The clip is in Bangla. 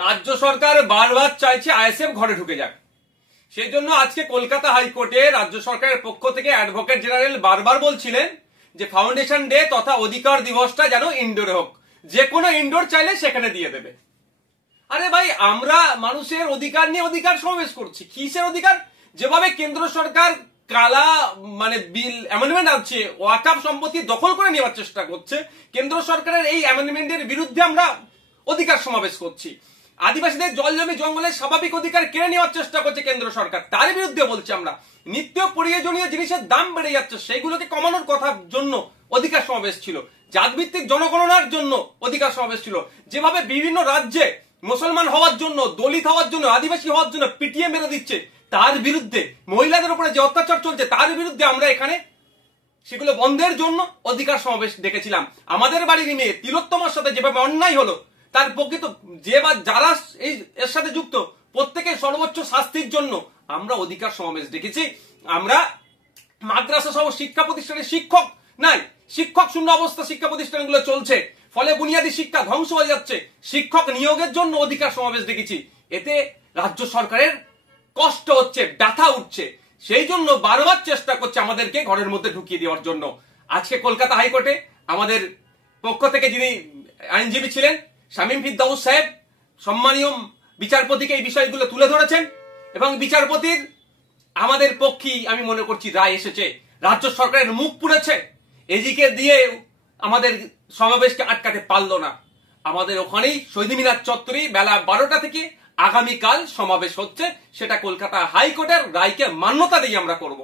রাজ্য সরকার বারবার চাইছে আইএসএফ ঘরে ঢুকে যাক। সেই জন্য আজকে কলকাতা হাইকোর্টে রাজ্য সরকারের পক্ষ থেকে অ্যাডভোকেট জেনারেল বারবার বলছিলেন যে ফাউন্ডেশন ডে তথা অধিকার দিবসটা যেন ইনডোরে হোক, যে কোনো ইনডোর চাইলে সেখানে দিয়ে দেবে। আরে ভাই, আমরা মানুষের অধিকার নিয়ে অধিকার সমাবেশ করছি। কিসের অধিকার? যেভাবে কেন্দ্র সরকার কালা বিল অ্যামেন্ডমেন্ট আছে, ওয়াকফ সম্পত্তি দখল করে নেওয়ার চেষ্টা করছে, কেন্দ্র সরকারের এই অ্যামেন্ডমেন্টের বিরুদ্ধে আমরা অধিকার সমাবেশ করছি। আদিবাসীদের জল জমি জঙ্গলের স্বাভাবিক অধিকার কেড়ে নেওয়ার চেষ্টা করছে কেন্দ্র সরকার, তার বিরুদ্ধে বলছি আমরা। নিত্য প্রয়োজনীয় জিনিসের দাম বেড়ে যাচ্ছে, সেইগুলোকে কমানোর কথার জন্য অধিকার সমাবেশ ছিল। জাতভিত্তিক জনগণনার জন্য অধিকার সমাবেশ ছিল। যেভাবে বিভিন্ন রাজ্যে মুসলমান হওয়ার জন্য, দলিত হওয়ার জন্য, আদিবাসী হওয়ার জন্য পিটিয়ে মেরে দিচ্ছে, তার বিরুদ্ধে, মহিলাদের উপরে যে অত্যাচার চলছে তার বিরুদ্ধে আমরা এখানে সেগুলো বন্ধের জন্য অধিকার সমাবেশ ডেকেছিলাম। আমাদের বাড়ির মেয়ে তিলোত্তমার সাথে যেভাবে অন্যায় হলো, তার প্রকৃত যারা এর সাথে যুক্ত প্রত্যেকের সর্বোচ্চ শাস্তির জন্য আমরা অধিকার সমাবেশ ডেকেছি। আমরা মাদ্রাসা সহ শিক্ষা প্রতিষ্ঠানে শিক্ষক নাই, শিক্ষক শূন্য অবস্থা শিক্ষা প্রতিষ্ঠানগুলো চলছে, ফলে বুনিয়াদী শিক্ষা ধ্বংস হয়ে যাচ্ছে। শিক্ষক নিয়োগের জন্য অধিকার সমাবেশ ডেকেছি। এতে রাজ্য সরকারের কষ্ট হচ্ছে, ব্যথা উঠছে, সেই জন্য বারবার চেষ্টা করছে আমাদেরকে ঘরের মধ্যে ঢুকিয়ে দেওয়ার জন্য। আজকে কলকাতা হাইকোর্টে আমাদের পক্ষ থেকে যিনি আইনজীবী ছিলেন শামীম ফিরদৌস সাহেব সম্মানীয় বিচারপতিকে এই বিষয়গুলো তুলে ধরেছেন, এবং বিচারপতির আমাদের পক্ষেই আমি মনে করছি রায় এসেছে। রাজ্য সরকারের মুখ পুড়েছে, এদিকে দিয়ে আমাদের সমাবেশকে আটকাতে পারলো না। আমাদের ওখানেই শহীদ মিনার চত্বরে বেলা 12টা থেকে আগামীকাল সমাবেশ হচ্ছে, সেটা কলকাতা হাইকোর্টের রায়কে মান্যতা দিয়ে আমরা করব।